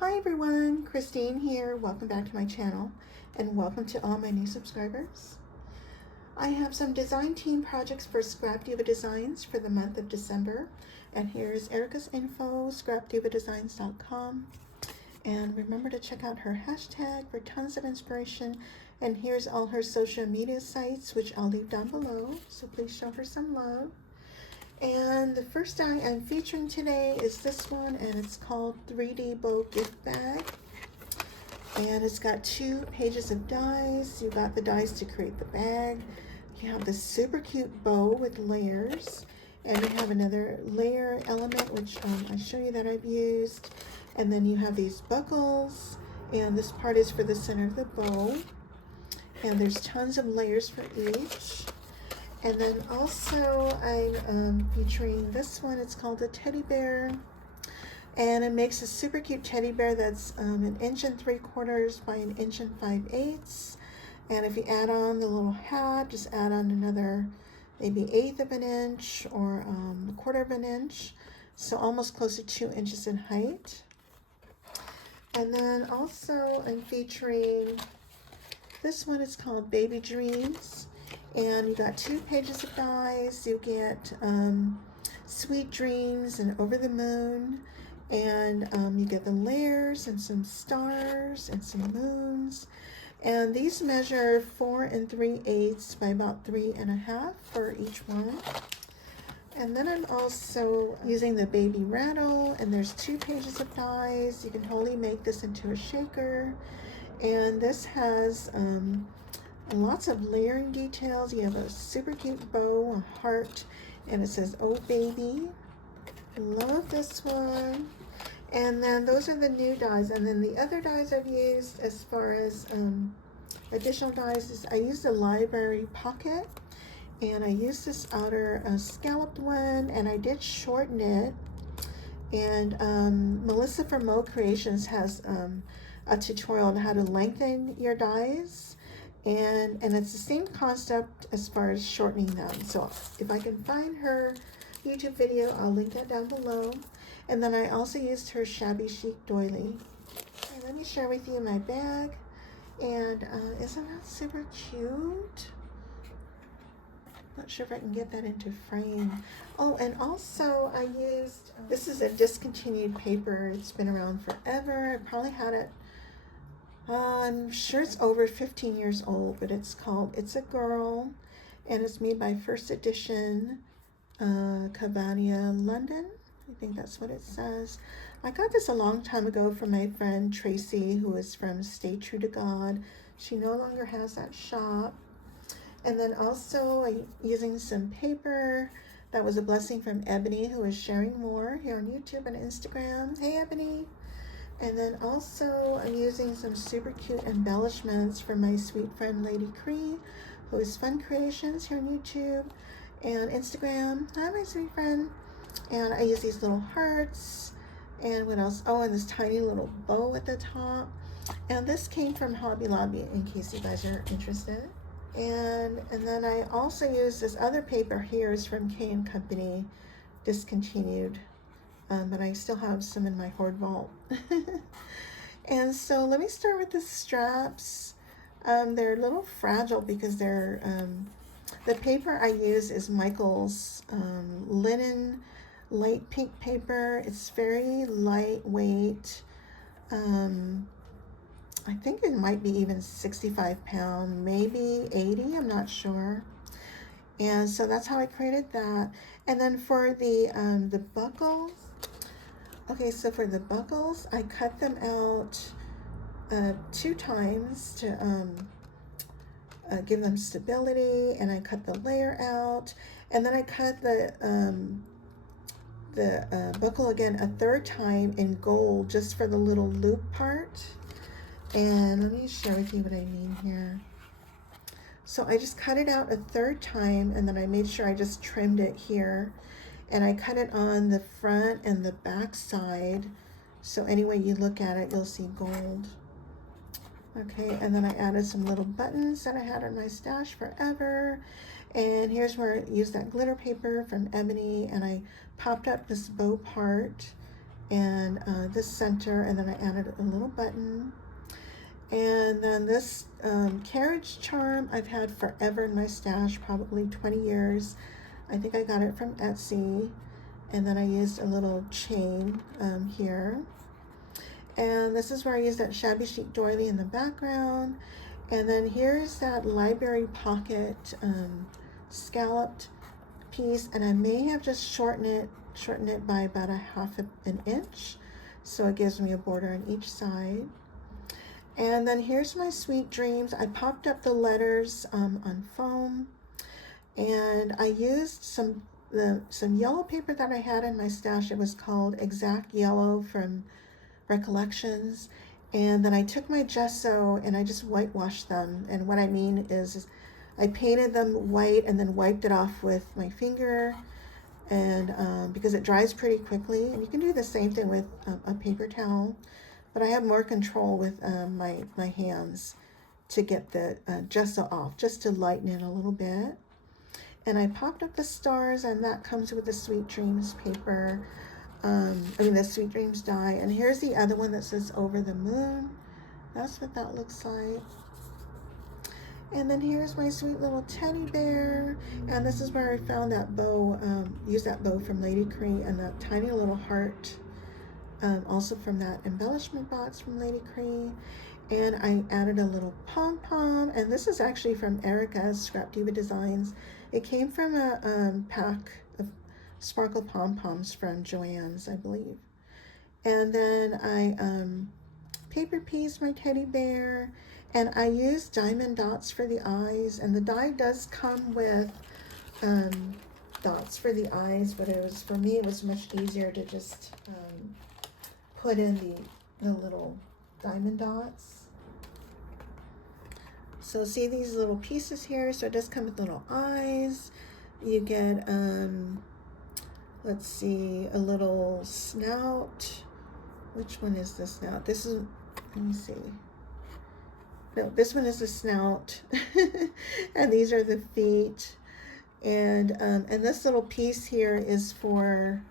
Hi everyone, Christine here. Welcome back to my channel and welcome to all my new subscribers. I have some design team projects for Scrap Diva Designs for the month of December. And here's Erica's info, scrapdivadesigns.com. And remember to check out her hashtag for tons of inspiration. And here's all her social media sites, which I'll leave down below. So please show her some love. And the first die I'm featuring today is this one, and it's called 3D Bow Gift Bag. And it's got 2 pages of dies. You got the dies to create the bag. You have this super cute bow with layers. And you have another layer element, which I show you that I've used. And then you have these buckles. And this part is for the center of the bow. And there's tons of layers for each. And then also I'm featuring this one. It's called a teddy bear. And it makes a super cute teddy bear that's 1 3/4 by 1 5/8. And if you add on the little hat, just add on another maybe 1/8 of an inch or 1/4 of an inch. So almost close to 2 inches in height. And then also I'm featuring this one. It's called Baby Dreams. And you got 2 pages of dies. You get Sweet Dreams and Over the Moon. And you get the layers and some stars and some moons. And these measure 4 3/8 by about 3 1/2 for each one. And then I'm also using the baby Rattle, and there's 2 pages of dies. You can wholly make this into a shaker. And this has lots of layering details. You have a super cute bow, a heart, and it says, "Oh baby." Love this one. And then those are the new dies. And then the other dies I've used as far as additional dies is I used a library pocket, and I used this outer scalloped one, and I did shorten it. And Melissa from Mo Creations has a tutorial on how to lengthen your dies. And it's the same concept as far as shortening them. So if I can find her YouTube video, I'll link that down below. And then I also used her shabby chic doily. Okay, let me share with you my bag. And isn't that super cute? Not sure if I can get that into frame. Oh, and also I used, this is a discontinued paper. It's been around forever. I probably had it, I'm sure it's over 15 years old, but it's called It's a Girl, and it's made by First Edition, Cavania, London. I think that's what it says. I got this a long time ago from my friend Tracy, who is from Stay True to God. She no longer has that shop. And then also I'm using some paper. That was a blessing from Ebony, who is sharing more here on YouTube and Instagram. Hey, Ebony. And then also I'm using some super cute embellishments from my sweet friend Lady Cree, who is Fun Creations here on YouTube and Instagram. Hi, my sweet friend. And I use these little hearts. And what else? Oh, and this tiny little bow at the top. And this came from Hobby Lobby, in case you guys are interested. And then I also use this other paper here. Is from K & Company, discontinued. But I still have some in my hoard vault. And so let me start with the straps. They're a little fragile because they're, the paper I use is Michael's linen light pink paper. It's very lightweight. I think it might be even 65 pound, maybe 80, I'm not sure. And so that's how I created that. And then for the buckles, okay, so for the buckles, I cut them out 2 times to give them stability, and I cut the layer out, and then I cut the buckle again a 3rd time in gold, just for the little loop part. And let me share with you what I mean here. So I just cut it out a 3rd time, and then I made sure I just trimmed it here. And I cut it on the front and the back side. So any way you look at it, you'll see gold. Okay, and then I added some little buttons that I had in my stash forever. And here's where I used that glitter paper from Ebony, and I popped up this bow part. and this center, and then I added a little button. And then this carriage charm I've had forever in my stash, probably 20 years. I think I got it from Etsy. And then I used a little chain here. And this is where I used that shabby chic doily in the background. And then here's that library pocket scalloped piece, and I may have just shortened it by about a half an inch, so it gives me a border on each side. And then here's my Sweet Dreams. I popped up the letters on foam, and I used some yellow paper that I had in my stash. It was called Exact Yellow from Recollections. And then I took my gesso and I just whitewashed them. And what I mean is I painted them white and then wiped it off with my finger, and because it dries pretty quickly. And you can do the same thing with a paper towel, but I have more control with my hands to get the gesso off, just to lighten it a little bit. And I popped up the stars, and that comes with the Sweet Dreams paper. The Sweet Dreams die. And here's the other one that says Over the Moon. That's what that looks like. And then here's my sweet little teddy bear. And this is where I found that bow, used that bow from Lady Cree, and that tiny little heart, also from that embellishment box from Lady Cree. And I added a little pom-pom, and this is actually from Erica's Scrap Diva Designs. It came from a pack of sparkle pom-poms from Joann's, I believe. And then I paper pieced my teddy bear, and I used diamond dots for the eyes, and the die does come with dots for the eyes, but for me it was much easier to just put in the little diamond dots. So see these little pieces here, so it does come with little eyes. You get let's see, a little snout. Which one is the snout? This is, let me see. No, this one is the snout. And these are the feet. And this little piece here is for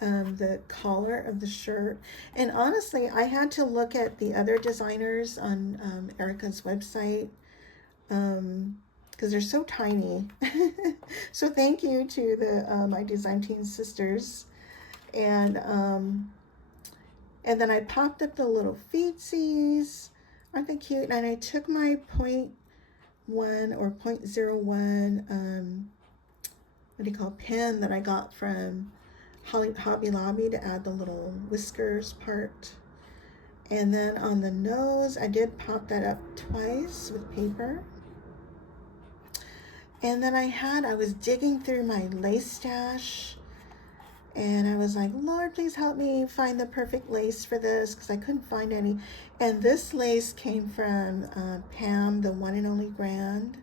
the collar of the shirt. And honestly, I had to look at the other designers on Erica's website, because they're so tiny. So thank you to the my design team sisters. And then I popped up the little feetsies. Aren't they cute? And I took my 0.1 or 0.01 what do you call, pen that I got from Hobby Lobby to add the little whiskers part. And then on the nose, I did pop that up twice with paper. And then I was digging through my lace stash, and I was like, Lord, please help me find the perfect lace for this, because I couldn't find any. And this lace came from Pam, the one and only Grand.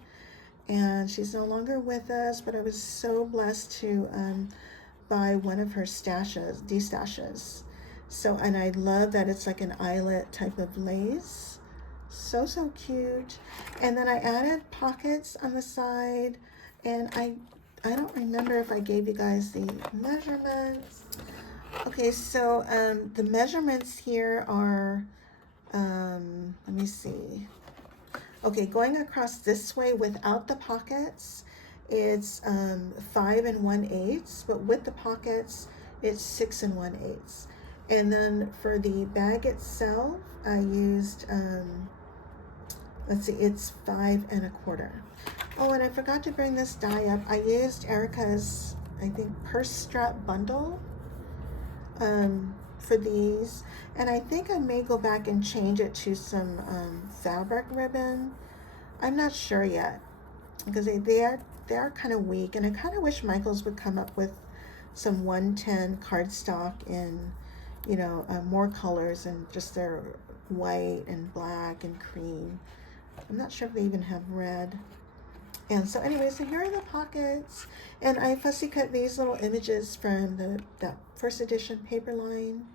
And she's no longer with us, but I was so blessed to buy one of her destashes. So, and I love that it's like an eyelet type of lace. So cute. And then I added pockets on the side, and I don't remember if I gave you guys the measurements. Okay, so the measurements here are, let me see. Okay, going across this way without the pockets, it's 5 1/8, but with the pockets, it's 6 1/8. And then for the bag itself, I used, let's see, it's 5 1/4. Oh, and I forgot to bring this die up. I used Erica's, I think, purse strap bundle for these. And I think I may go back and change it to some fabric ribbon. I'm not sure yet, because they are kind of weak. And I kind of wish Michaels would come up with some 110 cardstock in, more colors and just their white and black and cream. I'm not sure if they even have red. And so anyway, so here are the pockets, and I fussy cut these little images from that first edition paper line.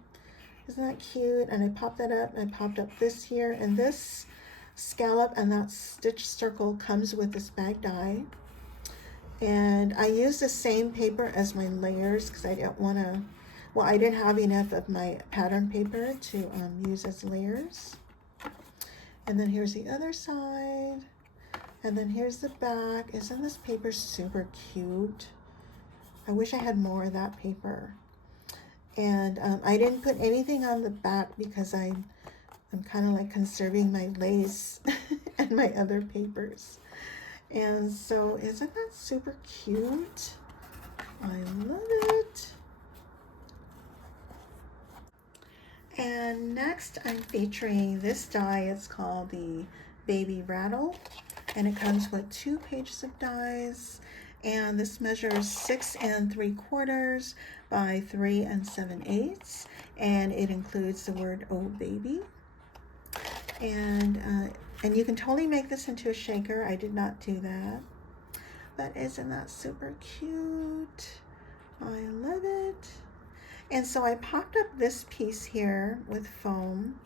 Isn't that cute? And I popped that up, and I popped up this here, and this scallop and that stitch circle comes with this bag die. And I used the same paper as my layers, because I didn't want to, Well, I didn't have enough of my pattern paper to use as layers. And then here's the other side. And then here's the back. Isn't this paper super cute? I wish I had more of that paper. And I didn't put anything on the back because I'm kind of like conserving my lace and my other papers. And so isn't that super cute? I love it. And next I'm featuring this die. It's called the Baby Rattle, and it comes with 2 pages of dies, and this measures 6 3/4 by 3 7/8, and it includes the word "oh baby." And you can totally make this into a shaker. I did not do that, but isn't that super cute? I love it. And so I popped up this piece here with foam,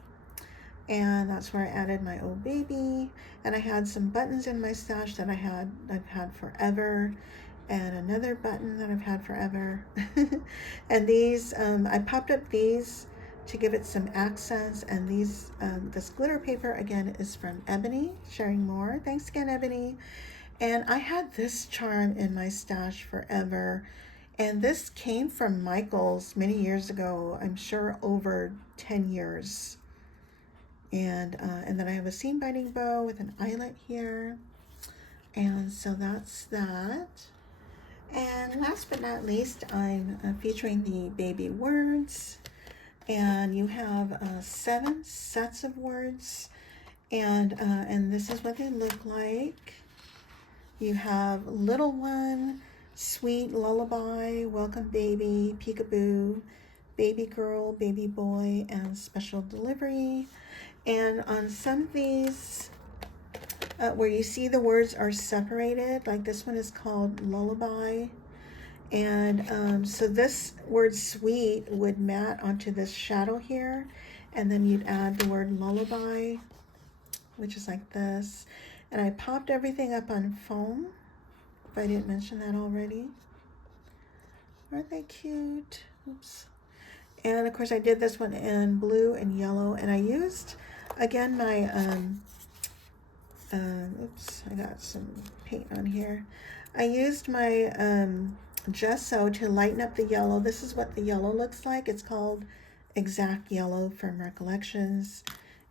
and that's where I added my "oh baby." And I had some buttons in my stash that I've had forever, and another button that I've had forever. And these I popped up these to give it some accents. And these this glitter paper again is from Ebony, sharing more. Thanks again, Ebony. And I had this charm in my stash forever, and this came from Michael's many years ago, I'm sure over 10 years. And then I have a seam binding bow with an eyelet here. And so that's that. And last but not least, I'm featuring the baby words. And you have 7 sets of words. And this is what they look like. You have little one, sweet lullaby, welcome baby, peekaboo, baby girl, baby boy, and special delivery. And on some of these, where you see the words are separated, like this one is called lullaby. And so this word sweet would mat onto this shadow here, and then you'd add the word lullaby, which is like this. And I popped everything up on foam, if I didn't mention that already. Aren't they cute? Oops. And of course I did this one in blue and yellow, and I used again my oops, I got some paint on here. I used my gesso to lighten up the yellow. This is what the yellow looks like. It's called Exact Yellow from Recollections.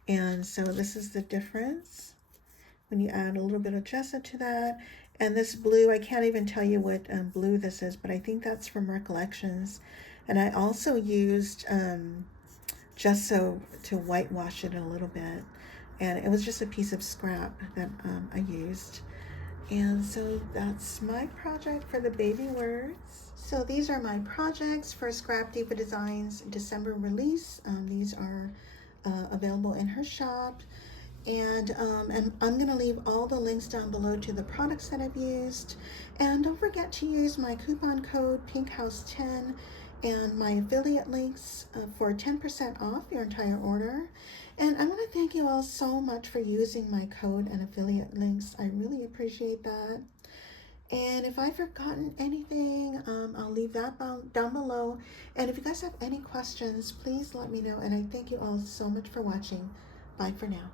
And so this is the difference when you add a little bit of gesso to that. And this blue, I can't even tell you what blue this is, but I think that's from Recollections. And I also used gesso to whitewash it a little bit. And it was just a piece of scrap that I used. And so that's my project for the baby words. So these are my projects for Scrap Diva Designs December release. These are available in her shop. And I'm going to leave all the links down below to the products that I've used. And don't forget to use my coupon code PINKHOUSE10 and my affiliate links for 10% off your entire order. And I want to thank you all so much for using my code and affiliate links. I really appreciate that. And if I've forgotten anything, I'll leave that down below. And if you guys have any questions, please let me know. And I thank you all so much for watching. Bye for now.